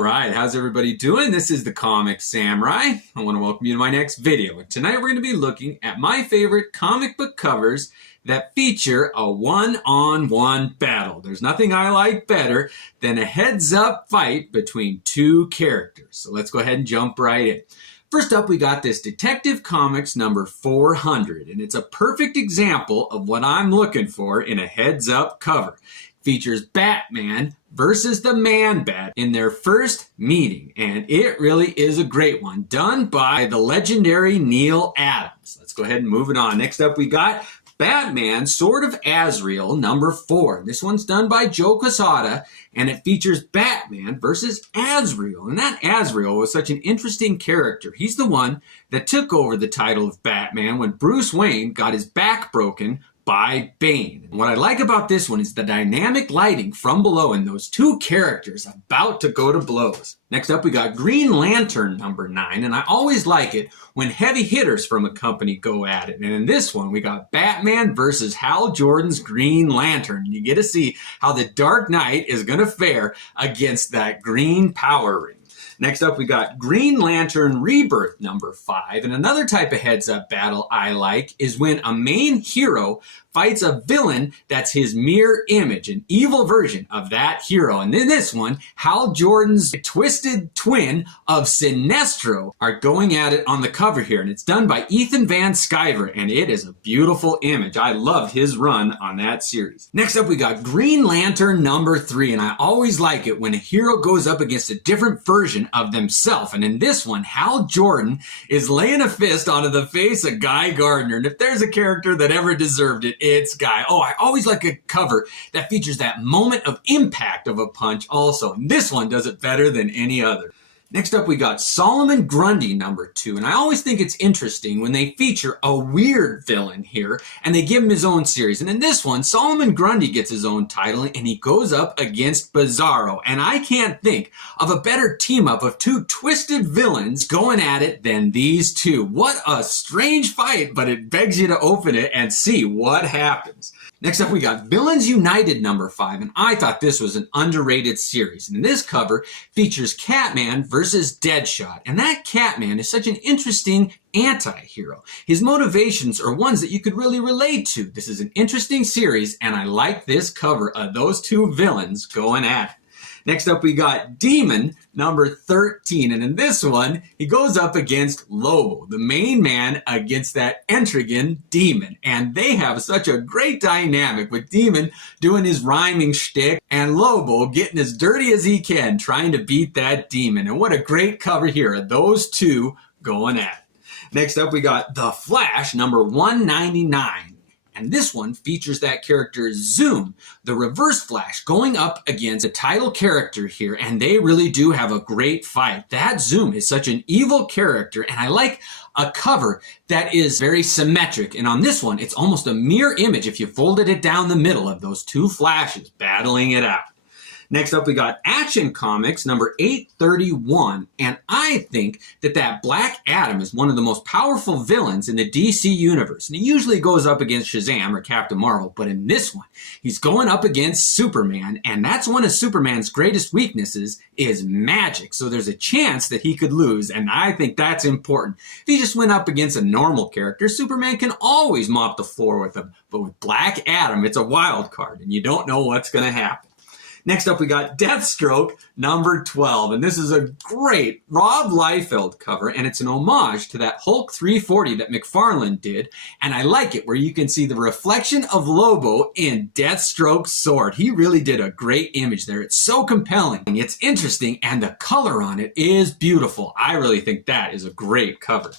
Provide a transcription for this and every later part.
All right, how's everybody doing? This is the Comic Samurai. I want to welcome you to my next video. Tonight we're going to be looking at my favorite comic book covers that feature a one-on-one battle. There's nothing I like better than a heads-up fight between two characters. So let's go ahead and jump right in. First up, we got this Detective Comics number 400, and it's a perfect example of what I'm looking for in a heads-up cover. Features Batman versus the Man-Bat in their first meeting, and it really is a great one, done by the legendary Neil Adams. Let's go ahead and move it on. Next up, we got Batman, Sword of Azrael, number 4. This one's done by Joe Quesada, and it features Batman versus Azrael. And that Azrael was such an interesting character. He's the one that took over the title of Batman when Bruce Wayne got his back broken by Bane. And what I like about this one is the dynamic lighting from below and those two characters about to go to blows. Next up, we got Green Lantern number 9, and I always like it when heavy hitters from a company go at it. And in this one, we got Batman versus Hal Jordan's Green Lantern. You get to see how the Dark Knight is going to fare against that green power ring. Next up, we got Green Lantern Rebirth number 5. And another type of heads-up battle I like is when a main hero fights a villain that's his mirror image, an evil version of that hero. And in this one, Hal Jordan's twisted twin of Sinestro are going at it on the cover here. And it's done by Ethan Van Sciver, and it is a beautiful image. I loved his run on that series. Next up, we got Green Lantern number 3, and I always like it when a hero goes up against a different version of themselves. And in this one, Hal Jordan is laying a fist onto the face of Guy Gardner. And if there's a character that ever deserved it, it's Guy. Oh, I always like a cover that features that moment of impact of a punch also. And this one does it better than any other. Next up, we got Solomon Grundy number 2. And I always think it's interesting when they feature a weird villain here and they give him his own series. And in this one, Solomon Grundy gets his own title and he goes up against Bizarro. And I can't think of a better team up of two twisted villains going at it than these two. What a strange fight, but it begs you to open it and see what happens. Next up, we got Villains United number 5, and I thought this was an underrated series. And this cover features Catman versus Deadshot, and that Catman is such an interesting anti-hero. His motivations are ones that you could really relate to. This is an interesting series, and I like this cover of those two villains going at it. Next up, we got Demon number 13. And in this one, he goes up against Lobo, the main man against that Etrigan demon. And they have such a great dynamic with Demon doing his rhyming shtick and Lobo getting as dirty as he can trying to beat that demon. And what a great cover here of those two going at it. Next up, we got The Flash number 199. And this one features that character Zoom, the Reverse Flash, going up against a title character here, and they really do have a great fight. That Zoom is such an evil character, and I like a cover that is very symmetric. And on this one, it's almost a mirror image if you folded it down the middle of those two Flashes battling it out. Next up, we got Action Comics number 831, and I think that Black Adam is one of the most powerful villains in the DC universe. And he usually goes up against Shazam or Captain Marvel, but in this one, he's going up against Superman, and that's one of Superman's greatest weaknesses is magic. So there's a chance that he could lose, and I think that's important. If he just went up against a normal character, Superman can always mop the floor with him, but with Black Adam, it's a wild card, and you don't know what's going to happen. Next up, we got Deathstroke number 12, and this is a great Rob Liefeld cover, and it's an homage to that Hulk 340 that McFarlane did, and I like it where you can see the reflection of Lobo in Deathstroke's sword. He really did a great image there. It's so compelling, it's interesting, and the color on it is beautiful. I really think that is a great cover.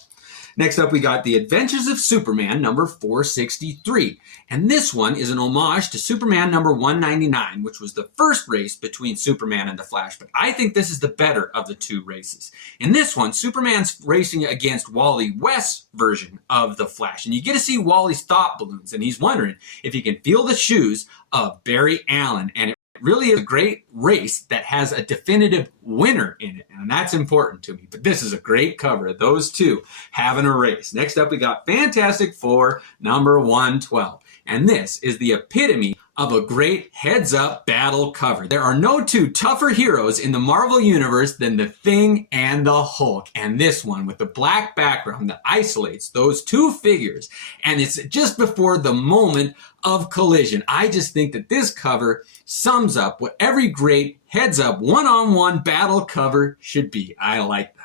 Next up, we got The Adventures of Superman number 463. And this one is an homage to Superman number 199, which was the first race between Superman and the Flash. But I think this is the better of the two races. In this one, Superman's racing against Wally West's version of the Flash. And you get to see Wally's thought balloons. And he's wondering if he can feel the shoes of Barry Allen. And it really is a great race that has a definitive winner in it, and that's important to me. But this is a great cover of those two having a race. Next up, we got Fantastic Four number 112, and this is the epitome of a great heads-up battle cover. There are no two tougher heroes in the Marvel Universe than the Thing and the Hulk. And this one with the black background that isolates those two figures. And it's just before the moment of collision. I just think that this cover sums up what every great heads-up one-on-one battle cover should be. I like that.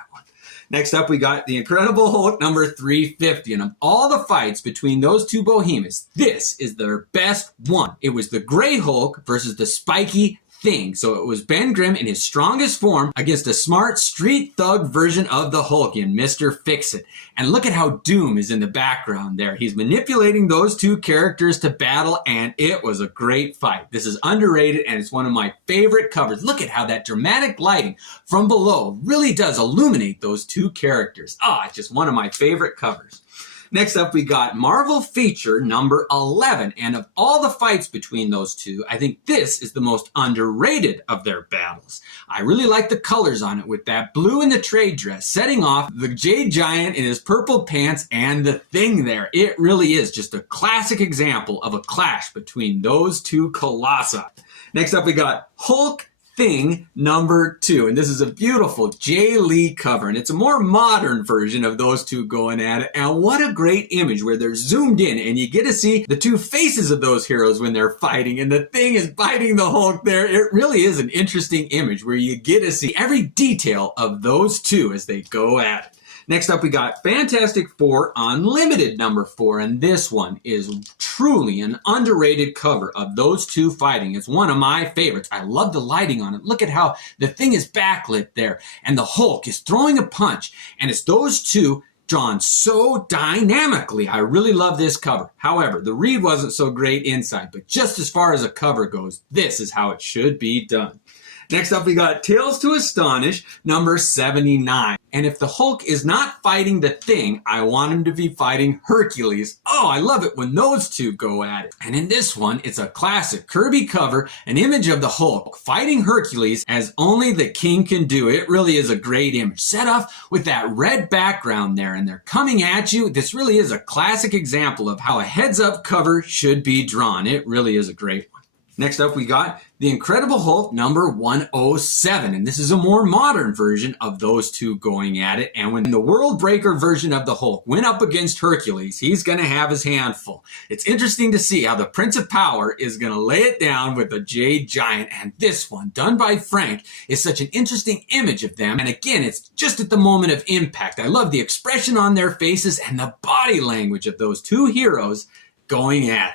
Next up, we got the Incredible Hulk number 350. And of all the fights between those two behemoths, this is their best one. It was the Gray Hulk versus the spiky Thing. So it was Ben Grimm in his strongest form against a smart street thug version of the Hulkian, Mr. Fix-It. And look at how Doom is in the background there. He's manipulating those two characters to battle, and it was a great fight. This is underrated, and it's one of my favorite covers. Look at how that dramatic lighting from below really does illuminate those two characters. It's just one of my favorite covers. Next up, we got Marvel Feature number 11. And of all the fights between those two, I think this is the most underrated of their battles. I really like the colors on it with that blue in the trade dress, setting off the Jade Giant in his purple pants and the Thing there. It really is just a classic example of a clash between those two colossi. Next up, we got Hulk Thing number 2, and this is a beautiful Jay Lee cover, and it's a more modern version of those two going at it. And what a great image where they're zoomed in and you get to see the two faces of those heroes when they're fighting, and the Thing is biting the Hulk there. It really is an interesting image where you get to see every detail of those two as they go at it. Next up, we got Fantastic Four Unlimited number 4, and this one is truly an underrated cover of those two fighting. It's one of my favorites. I love the lighting on it. Look at how the Thing is backlit there, and the Hulk is throwing a punch, and it's those two drawn so dynamically. I really love this cover. However, the read wasn't so great inside, but just as far as a cover goes, this is how it should be done. Next up, we got Tales to Astonish number 79. And if the Hulk is not fighting the Thing, I want him to be fighting Hercules. I love it when those two go at it. And in this one, it's a classic Kirby cover, an image of the Hulk fighting Hercules as only the King can do. It really is a great image. Set off with that red background there, and they're coming at you. This really is a classic example of how a heads-up cover should be drawn. It really is a great one. Next up, we got The Incredible Hulk number 107, and this is a more modern version of those two going at it. And when the World Breaker version of the Hulk went up against Hercules, he's going to have his handful. It's interesting to see how the Prince of Power is going to lay it down with the Jade Giant, and this one, done by Frank, is such an interesting image of them. And again, it's just at the moment of impact. I love the expression on their faces and the body language of those two heroes going at it.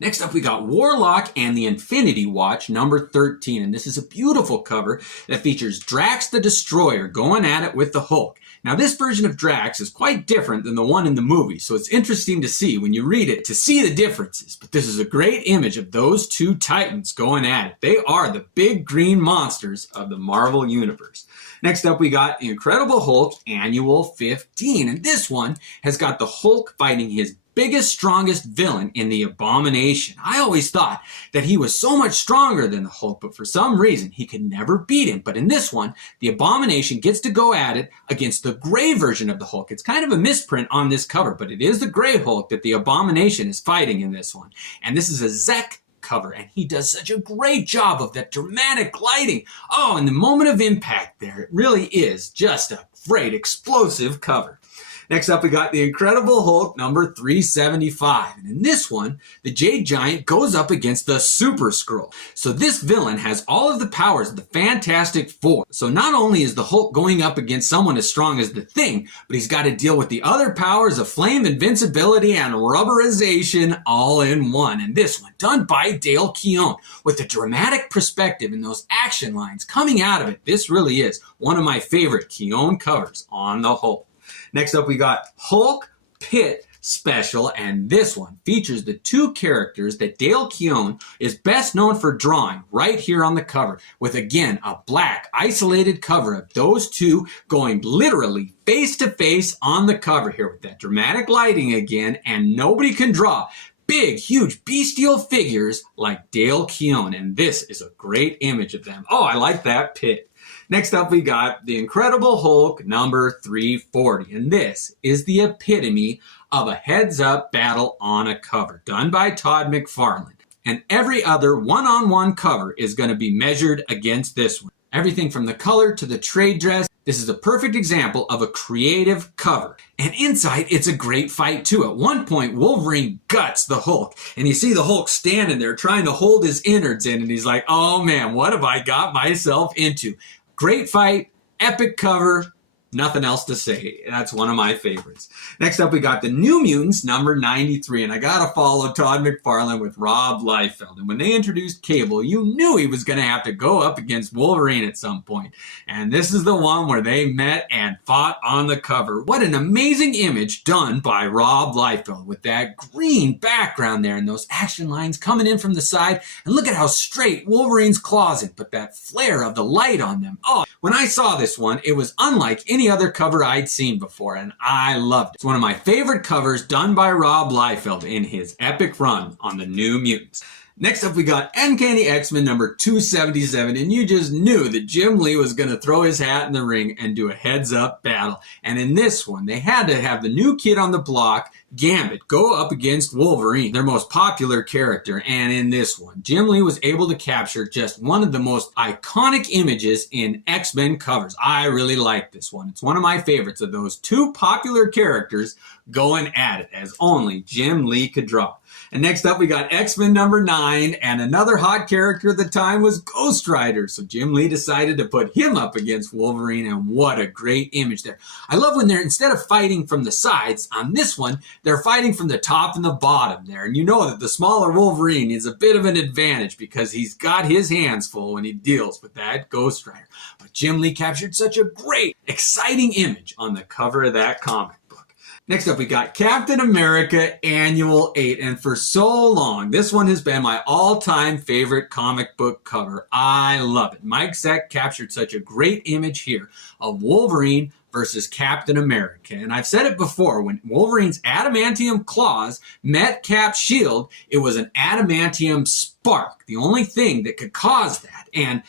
Next up, we got Warlock and the Infinity Watch, number 13. And this is a beautiful cover that features Drax the Destroyer going at it with the Hulk. Now, this version of Drax is quite different than the one in the movie, so it's interesting to see when you read it to see the differences. But this is a great image of those two titans going at it. They are the big green monsters of the Marvel Universe. Next up, we got The Incredible Hulk Annual 15. And this one has got the Hulk fighting his biggest, strongest villain in the Abomination. I always thought that he was so much stronger than the Hulk, but for some reason he could never beat him. But in this one, the Abomination gets to go at it against the gray version of the Hulk. It's kind of a misprint on this cover, but it is the gray Hulk that the Abomination is fighting in this one. And this is a Zek cover, and he does such a great job of that dramatic lighting. And the moment of impact there, it really is just a great explosive cover. Next up, we got The Incredible Hulk number 375. And in this one, the Jade Giant goes up against the Super Skrull. So this villain has all of the powers of the Fantastic Four. So not only is the Hulk going up against someone as strong as the Thing, but he's got to deal with the other powers of flame, invincibility, and rubberization all in one. And this one, done by Dale Keown, with the dramatic perspective and those action lines coming out of it. This really is one of my favorite Keown covers on the Hulk. Next up, we got Hulk Pit Special, and this one features the two characters that Dale Keown is best known for drawing right here on the cover, with again a black isolated cover of those two going literally face to face on the cover here with that dramatic lighting again, and nobody can draw big, huge, bestial figures like Dale Keown, and this is a great image of them. I like that pit. Next up, we got The Incredible Hulk number 340, and this is the epitome of a heads-up battle on a cover, done by Todd McFarlane. And every other one-on-one cover is going to be measured against this one. Everything from the color to the trade dress. This is a perfect example of a creative cover. And inside, it's a great fight too. At one point, Wolverine guts the Hulk. And you see the Hulk standing there trying to hold his innards in. And he's like, oh man, what have I got myself into? Great fight, epic cover. Nothing else to say. That's one of my favorites. Next up, we got the New Mutants, number 93. And I got to follow Todd McFarlane with Rob Liefeld. And when they introduced Cable, you knew he was going to have to go up against Wolverine at some point. And this is the one where they met and fought on the cover. What an amazing image done by Rob Liefeld with that green background there and those action lines coming in from the side. And look at how straight Wolverine's claws in, but that flare of the light on them. Oh, when I saw this one, it was unlike any other cover I'd seen before, and I loved it. It's one of my favorite covers done by Rob Liefeld in his epic run on the New Mutants. Next up, we got Uncanny X-Men number 277, and you just knew that Jim Lee was going to throw his hat in the ring and do a heads-up battle. And in this one, they had to have the new kid on the block, Gambit, go up against Wolverine, their most popular character. And in this one, Jim Lee was able to capture just one of the most iconic images in X-Men covers. I really like this one. It's one of my favorites of those two popular characters going at it, as only Jim Lee could draw. And next up, we got X-Men number 9, and another hot character at the time was Ghost Rider. So Jim Lee decided to put him up against Wolverine, and what a great image there. I love when they're, instead of fighting from the sides, on this one, they're fighting from the top and the bottom there. And you know that the smaller Wolverine is a bit of an advantage because he's got his hands full when he deals with that Ghost Rider. But Jim Lee captured such a great, exciting image on the cover of that comic. Next up, we got Captain America Annual 8, and for so long, this one has been my all-time favorite comic book cover. I love it. Mike Zeck captured such a great image here of Wolverine versus Captain America. And I've said it before, when Wolverine's adamantium claws met Cap's shield, it was an adamantium spark, the only thing that could cause that. And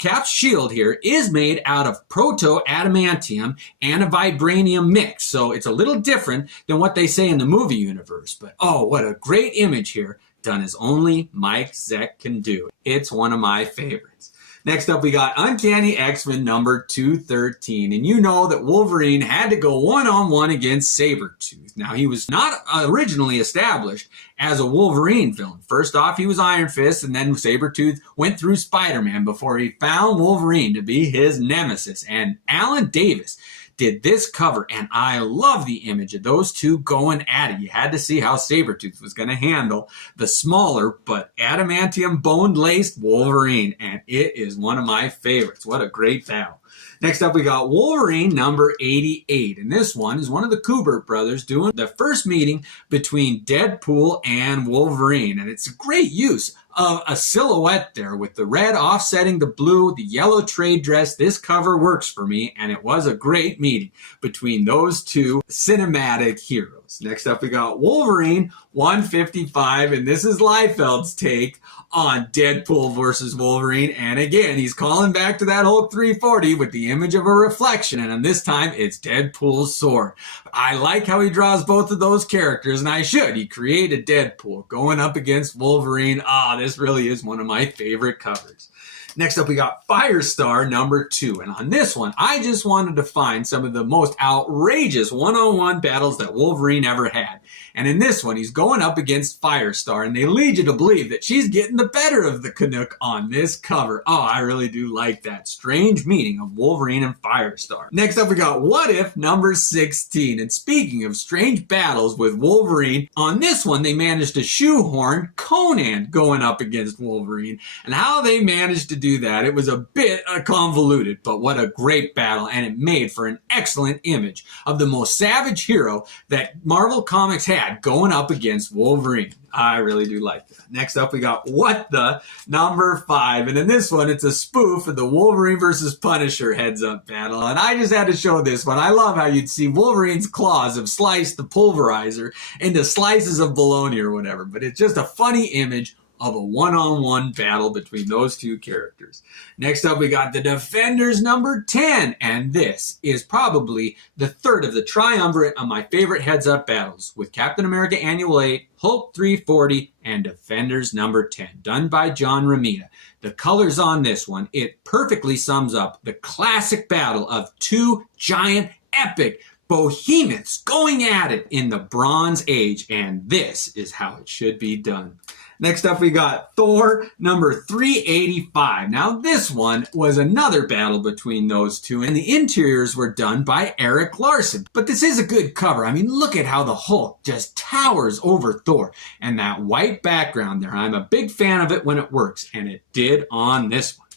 Cap's shield here is made out of proto-adamantium and a vibranium mix. So it's a little different than what they say in the movie universe. But oh, what a great image here, done as only Mike Zeck can do. It's one of my favorites. Next up, we got Uncanny X-Men number 213. And you know that Wolverine had to go one-on-one against Sabretooth. Now, he was not originally established as a Wolverine villain. First off, he was Iron Fist, and then Sabretooth went through Spider-Man before he found Wolverine to be his nemesis. And Alan Davis did this cover, and I love the image of those two going at it. You had to see how Sabretooth was going to handle the smaller but adamantium bone-laced Wolverine, and it is one of my favorites. What a great battle. Next up, we got Wolverine number 88, and this one is one of the Kubert brothers doing the first meeting between Deadpool and Wolverine, and it's a great use of a silhouette there with the red offsetting the blue, the yellow trade dress. This cover works for me, and it was a great meeting between those two cinematic heroes. Next up, we got Wolverine 155, and this is Liefeld's take on Deadpool versus Wolverine. And again, he's calling back to that Hulk 340 with the image of a reflection, and this time it's Deadpool's sword. I like how he draws both of those characters, and I should. He created Deadpool going up against Wolverine. This really is one of my favorite covers. Next up, we got Firestar number 2. And on this one, I just wanted to find some of the most outrageous one-on-one battles that Wolverine ever had. And in this one, he's going up against Firestar, and they lead you to believe that she's getting the better of the Canuck on this cover. Oh, I really do like that strange meeting of Wolverine and Firestar. Next up, we got What If number 16. And speaking of strange battles with Wolverine, on this one, they managed to shoehorn Conan going up against Wolverine. And how they managed to do that, it was a bit convoluted, but what a great battle, and it made for an excellent image of the most savage hero that Marvel Comics had going up against Wolverine. I really do like that. Next up, we got What the number 5. And in this one, it's a spoof of the Wolverine versus Punisher heads-up battle. And I just had to show this one. I love how you'd see Wolverine's claws have sliced the pulverizer into slices of bologna or whatever. But it's just a funny image of a one-on-one battle between those two characters. Next up, we got the Defenders number 10, and this is probably the third of the triumvirate of my favorite heads-up battles, with Captain America Annual 8, Hulk 340, and Defenders number 10, done by John Romita. The colors on this one, it perfectly sums up the classic battle of two giant epic behemoths going at it in the Bronze Age, and this is how it should be done. Next up, we got Thor number 385. Now, this one was another battle between those two, and the interiors were done by Erik Larsen. But this is a good cover. I mean, look at how the Hulk just towers over Thor, and that white background there. I'm a big fan of it when it works, and it did on this one.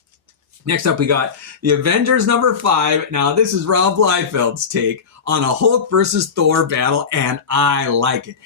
Next up, we got the Avengers number 5. Now, this is Rob Liefeld's take on a Hulk versus Thor battle, and I like it.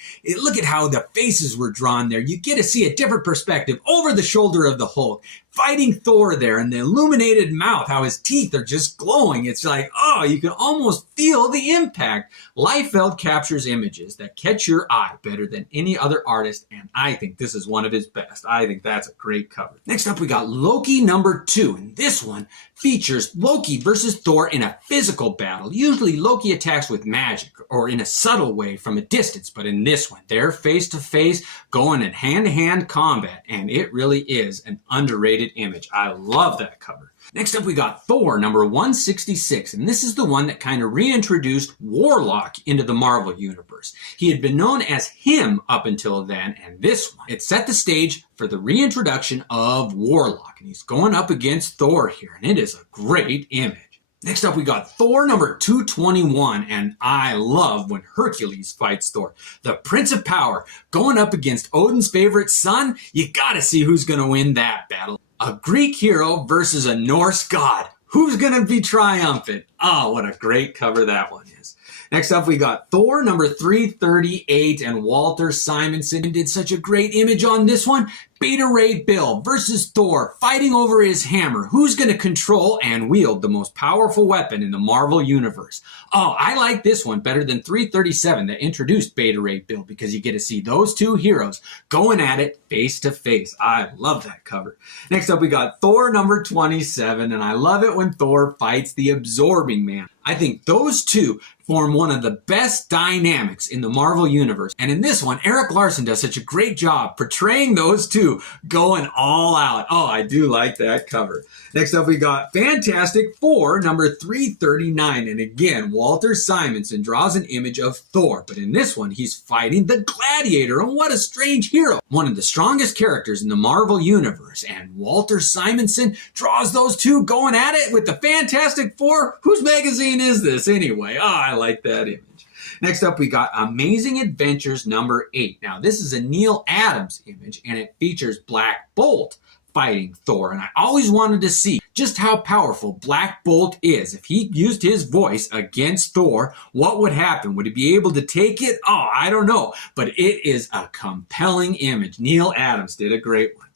Look at how the faces were drawn there. You get to see a different perspective over the shoulder of the Hulk, fighting Thor there, and the illuminated mouth, how his teeth are just glowing. It's like, oh, you can almost feel the impact. Liefeld captures images that catch your eye better than any other artist, and I think this is one of his best. I think that's a great cover. Next up, we got Loki number 2, and this one features Loki versus Thor in a physical battle. Usually Loki attacks with magic or in a subtle way from a distance, but in this one, they're face-to-face going in hand-to-hand combat, and it really is an underrated image. I love that cover. Next up, we got Thor number 166, and this is the one that kind of reintroduced Warlock into the Marvel Universe. He had been known as him up until then, and this one, it set the stage for the reintroduction of Warlock, and he's going up against Thor here, and it is a great image. Next up, we got Thor number 221, and I love when Hercules fights Thor. The Prince of Power going up against Odin's favorite son. You gotta see who's gonna win that battle. A Greek hero versus a Norse god. Who's gonna be triumphant? Oh, what a great cover that one is. Next up, we got Thor number 338, and Walter Simonson did such a great image on this one. Beta Ray Bill versus Thor, fighting over his hammer. Who's going to control and wield the most powerful weapon in the Marvel Universe? Oh, I like this one better than 337 that introduced Beta Ray Bill, because you get to see those two heroes going at it face to face. I love that cover. Next up, we got Thor number 27, and I love it when Thor fights the Absorbing Man. I think those two form one of the best dynamics in the Marvel Universe. And in this one, Erik Larsen does such a great job portraying those two going all out. Oh, I do like that cover. Next up, we got Fantastic Four number 339. And again, Walter Simonson draws an image of Thor. But in this one, he's fighting the Gladiator. And what a strange hero. One of the strongest characters in the Marvel Universe. And Walter Simonson draws those two going at it with the Fantastic Four. Whose magazine is this anyway? Oh, I like that image. Next up, we got Amazing Adventures number 8. Now, this is a Neil Adams image, and it features Black Bolt fighting Thor. And I always wanted to see just how powerful Black Bolt is. If he used his voice against Thor, what would happen? Would he be able to take it? Oh, I don't know. But it is a compelling image. Neil Adams did a great one.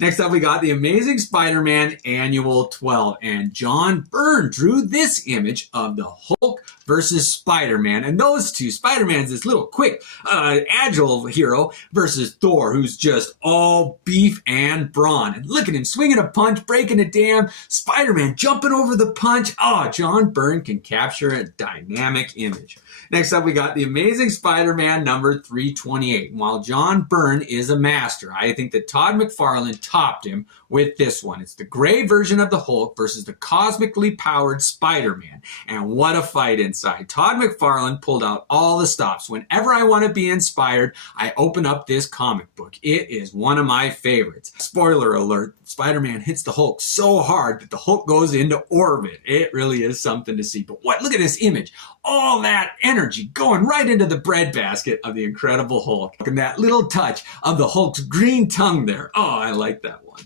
Next up, we got the Amazing Spider-Man Annual 12, and John Byrne drew this image of the Hulk versus Spider-Man, and those two, Spider-Man's this little quick, agile hero versus Thor, who's just all beef and brawn. And look at him swinging a punch, breaking a dam, Spider-Man jumping over the punch. Oh, John Byrne can capture a dynamic image. Next up, we got the Amazing Spider-Man number 328. And while John Byrne is a master, I think that Todd McFarlane topped him with this one. It's the gray version of the Hulk versus the cosmically powered Spider-Man. And what a fight inside. Todd McFarlane pulled out all the stops. Whenever I want to be inspired, I open up this comic book. It is one of my favorites. Spoiler alert, Spider-Man hits the Hulk so hard that the Hulk goes into orbit. It really is something to see. But what? Look at this image. All that energy going right into the breadbasket of the Incredible Hulk. And that little touch of the Hulk's green tongue there. Oh, I like that one.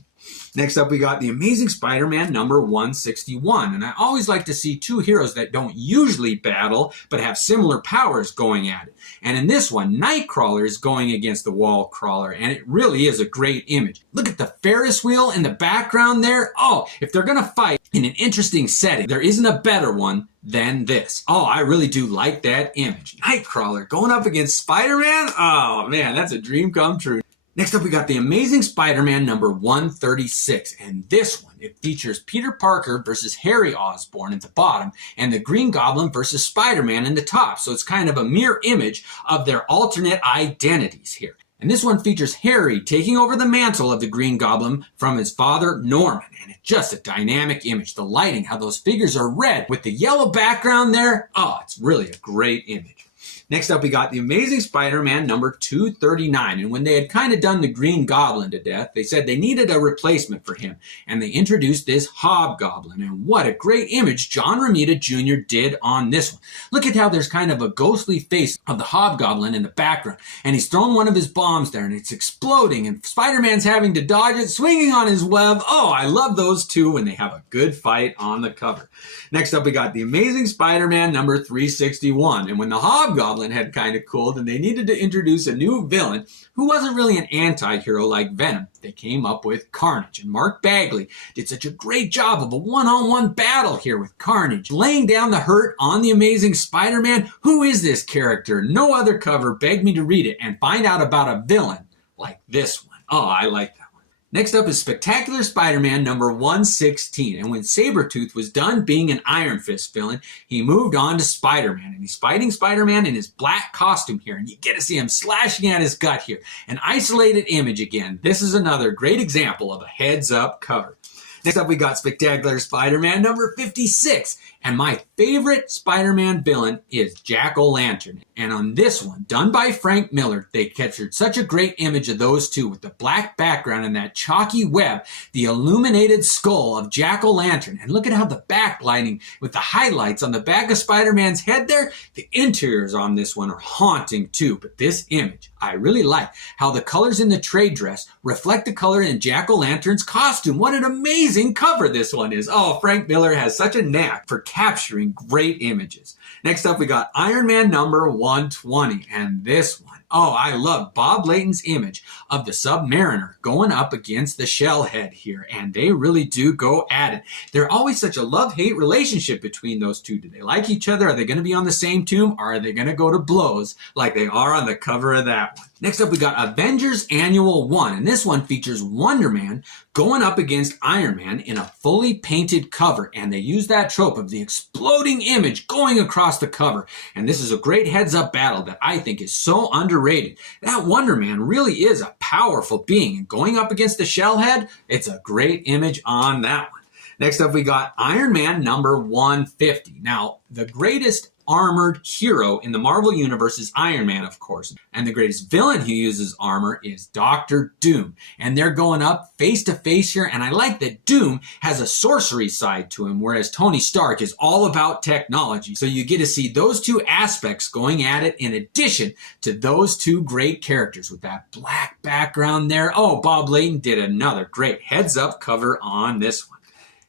Next up, we got the Amazing Spider-Man number 161. And I always like to see two heroes that don't usually battle, but have similar powers going at it. And in this one, Nightcrawler is going against the Wall Crawler, and it really is a great image. Look at the Ferris wheel in the background there. Oh, if they're going to fight in an interesting setting, there isn't a better one than this. Oh, I really do like that image. Nightcrawler going up against Spider-Man. Oh, man, that's a dream come true. Next up, we got The Amazing Spider-Man number 136. And this one, it features Peter Parker versus Harry Osborn at the bottom and the Green Goblin versus Spider-Man in the top. So it's kind of a mirror image of their alternate identities here. And this one features Harry taking over the mantle of the Green Goblin from his father, Norman. And it's just a dynamic image. The lighting, how those figures are red with the yellow background there. Oh, it's really a great image. Next up, we got The Amazing Spider-Man number 239. And when they had kind of done the Green Goblin to death, they said they needed a replacement for him. And they introduced this Hobgoblin. And what a great image John Romita Jr. did on this one. Look at how there's kind of a ghostly face of the Hobgoblin in the background. And he's thrown one of his bombs there and it's exploding. And Spider-Man's having to dodge it, swinging on his web. Oh, I love those two when they have a good fight on the cover. Next up, we got The Amazing Spider-Man number 361. And when the Hobgoblin had kind of cooled and they needed to introduce a new villain who wasn't really an anti-hero like Venom, they came up with Carnage. And Mark Bagley did such a great job of a one-on-one battle here with Carnage, laying down the hurt on The Amazing Spider-Man. Who is this character? No other cover begged me to read it and find out about a villain like this one. Oh, I like that. Next up is Spectacular Spider-Man number 116. And when Sabretooth was done being an Iron Fist villain, he moved on to Spider-Man. And he's fighting Spider-Man in his black costume here. And you get to see him slashing at his gut here. An isolated image again. This is another great example of a heads-up cover. Next up, we got Spectacular Spider-Man number 56. And my favorite Spider-Man villain is Jack-O-Lantern. And on this one, done by Frank Miller, they captured such a great image of those two with the black background and that chalky web, the illuminated skull of Jack-O-Lantern. And look at how the backlighting with the highlights on the back of Spider-Man's head there. The interiors on this one are haunting too. But this image, I really like how the colors in the trade dress reflect the color in Jack-O-Lantern's costume. What an amazing cover this one is. Oh, Frank Miller has such a knack for capturing great images. Next up, we got Iron Man number 120. And this one, oh, I love Bob Layton's image of the Submariner going up against the Shellhead here. And they really do go at it. They're always such a love-hate relationship between those two. Do they like each other? Are they going to be on the same team? Or are they going to go to blows like they are on the cover of that one? Next up, we got Avengers Annual 1. And this one features Wonder Man going up against Iron Man in a fully painted cover. And they use that trope of the exploding image going across the cover. And this is a great heads-up battle that I think is so underrated. That Wonder Man really is a powerful being. And going up against the Shellhead, it's a great image on that one. Next up, we got Iron Man number 150. Now, the greatest armored hero in the Marvel Universe is Iron Man, of course. And the greatest villain who uses armor is Dr. Doom. And they're going up face to face here. And I like that Doom has a sorcery side to him, whereas Tony Stark is all about technology. So you get to see those two aspects going at it in addition to those two great characters with that black background there. Oh, Bob Layton did another great heads-up cover on this one.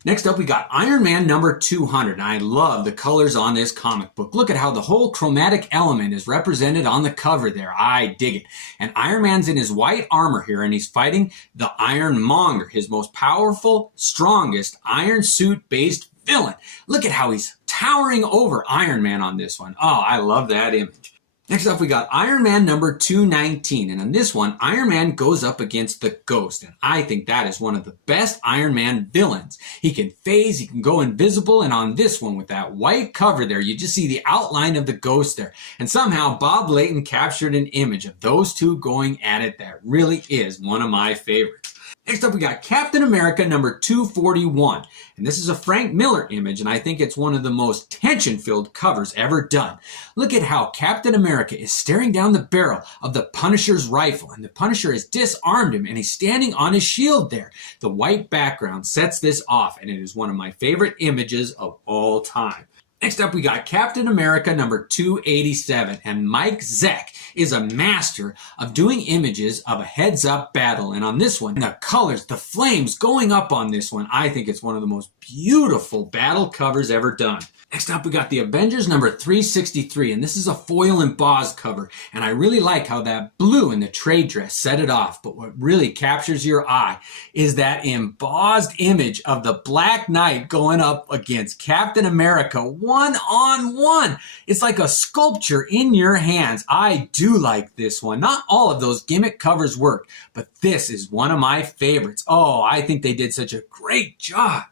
Next up, we got Iron Man number 200. I love the colors on this comic book. Look at how the whole chromatic element is represented on the cover there. I dig it. And Iron Man's in his white armor here, and he's fighting the Ironmonger, his most powerful, strongest iron suit-based villain. Look at how he's towering over Iron Man on this one. Oh, I love that image. Next up, we got Iron Man number 219. And on this one, Iron Man goes up against the Ghost. And I think that is one of the best Iron Man villains. He can phase, he can go invisible. And on this one, with that white cover there, you just see the outline of the Ghost there. And somehow Bob Layton captured an image of those two going at it that really is one of my favorites. Next up, we got Captain America number 241. And this is a Frank Miller image, and I think it's one of the most tension-filled covers ever done. Look at how Captain America is staring down the barrel of the Punisher's rifle, and the Punisher has disarmed him, and he's standing on his shield there. The white background sets this off, and it is one of my favorite images of all time. Next up, we got Captain America number 287, and Mike Zeck is a master of doing images of a heads-up battle. And on this one, the colors, the flames going up on this one, I think it's one of the most beautiful battle covers ever done. Next up, we got the Avengers number 363, and this is a foil embossed cover. And I really like how that blue in the trade dress set it off. But what really captures your eye is that embossed image of the Black Knight going up against Captain America. one-on-one. It's like a sculpture in your hands. I do like this one. Not all of those gimmick covers work, but this is one of my favorites. Oh, I think they did such a great job.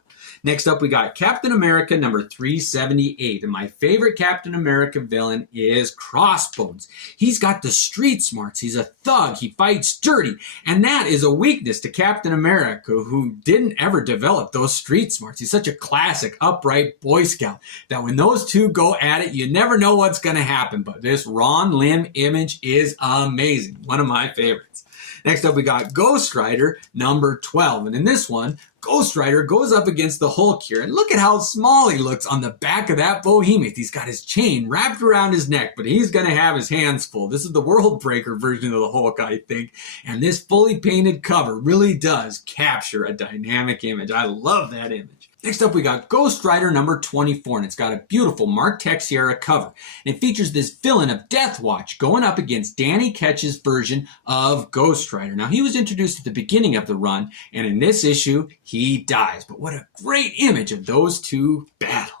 Next up, we got Captain America number 378. And my favorite Captain America villain is Crossbones. He's got the street smarts. He's a thug. He fights dirty. And that is a weakness to Captain America, who didn't ever develop those street smarts. He's such a classic, upright Boy Scout that when those two go at it, you never know what's going to happen. But this Ron Lim image is amazing. One of my favorites. Next up, we got Ghost Rider number 12. And in this one, Ghost Rider goes up against the Hulk here. And look at how small he looks on the back of that behemoth. He's got his chain wrapped around his neck, but he's going to have his hands full. This is the World Breaker version of the Hulk, I think. And this fully painted cover really does capture a dynamic image. I love that image. Next up, we got Ghost Rider number 24, and it's got a beautiful Mark Teixeira cover. And it features this villain of Death Watch going up against Danny Ketch's version of Ghost Rider. Now, he was introduced at the beginning of the run, and in this issue, he dies. But what a great image of those two battling.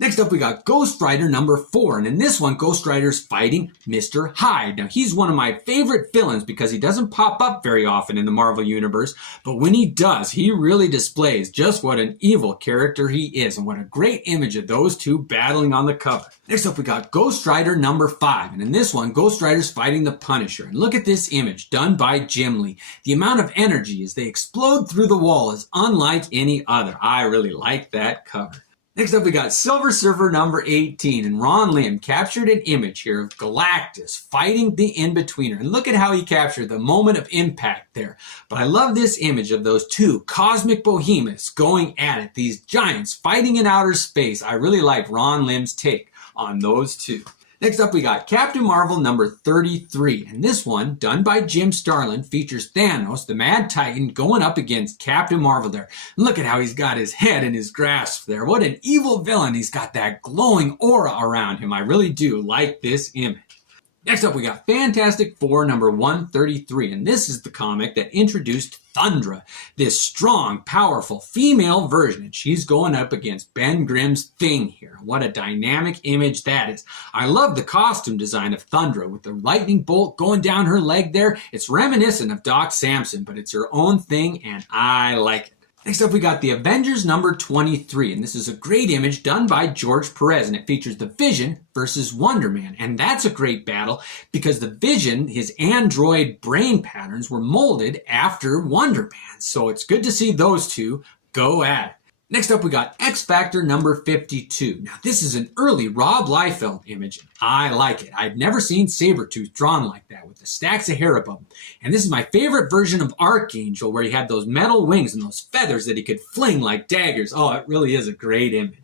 Next up, we got Ghost Rider number 4, and in this one, Ghost Rider's fighting Mr. Hyde. Now, he's one of my favorite villains because he doesn't pop up very often in the Marvel Universe, but when he does, he really displays just what an evil character he is, and what a great image of those two battling on the cover. Next up, we got Ghost Rider number 5, and in this one, Ghost Rider's fighting the Punisher. And look at this image done by Jim Lee. The amount of energy as they explode through the wall is unlike any other. I really like that cover. Next up, we got Silver Surfer number 18, and Ron Lim captured an image here of Galactus fighting the In-Betweener. And look at how he captured the moment of impact there. But I love this image of those two cosmic behemoths going at it, these giants fighting in outer space. I really like Ron Lim's take on those two. Next up, we got Captain Marvel number 33, and this one, done by Jim Starlin, features Thanos, the Mad Titan, going up against Captain Marvel there. Look at how he's got his head in his grasp there. What an evil villain. He's got that glowing aura around him. I really do like this image. Next up, we got Fantastic Four number 133, and this is the comic that introduced Thundra, this strong, powerful female version, and she's going up against Ben Grimm's Thing here. What a dynamic image that is. I love the costume design of Thundra with the lightning bolt going down her leg there. It's reminiscent of Doc Samson, but it's her own thing, and I like it. Next up, we got the Avengers number 23, and this is a great image done by George Perez, and it features the Vision versus Wonder Man. And that's a great battle because the Vision, his android brain patterns, were molded after Wonder Man. So it's good to see those two go at it. Next up, we got X Factor number 52. Now, this is an early Rob Liefeld image. I like it. I've never seen Sabretooth drawn like that with the stacks of hair above him. And this is my favorite version of Archangel, where he had those metal wings and those feathers that he could fling like daggers. Oh, it really is a great image.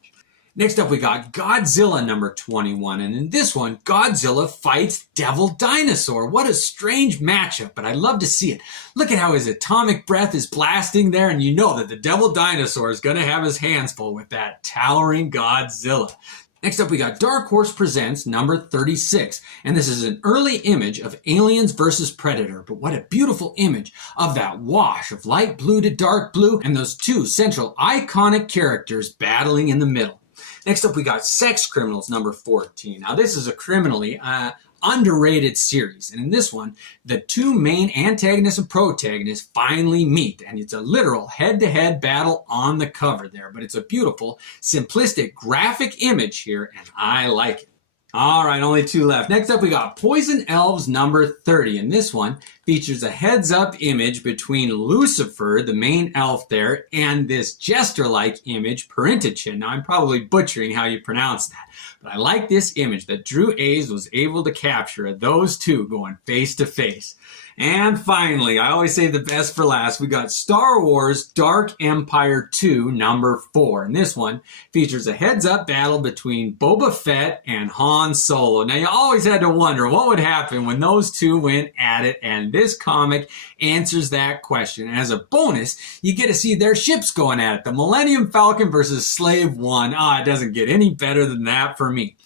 Next up, we got Godzilla number 21, and in this one, Godzilla fights Devil Dinosaur. What a strange matchup, but I love to see it. Look at how his atomic breath is blasting there, and you know that the Devil Dinosaur is going to have his hands full with that towering Godzilla. Next up, we got Dark Horse Presents number 36, and this is an early image of Aliens versus Predator, but what a beautiful image of that wash of light blue to dark blue, and those two central iconic characters battling in the middle. Next up, we got Sex Criminals number 14. Now, this is a criminally underrated series. And in this one, the two main antagonists and protagonists finally meet. And it's a literal head-to-head battle on the cover there. But it's a beautiful, simplistic, graphic image here, and I like it. All right, only two left. Next up, we got Poison Elves number 30. And this one features a heads-up image between Lucifer, the main elf there, and this jester-like image, Perintachin. Now, I'm probably butchering how you pronounce that, but I like this image that Drew Ayes was able to capture of those two going face-to-face. And finally, I always say the best for last, we got Star Wars Dark Empire 2 number 4. And this one features a heads-up battle between Boba Fett and Han Solo. Now, you always had to wonder what would happen when those two went at it, and this comic answers that question. And as a bonus, you get to see their ships going at it. The Millennium Falcon versus Slave One. It doesn't get any better than that for me.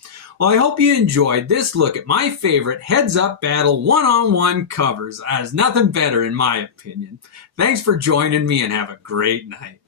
Well, I hope you enjoyed this look at my favorite heads-up battle one-on-one covers. There's nothing better in my opinion. Thanks for joining me and have a great night.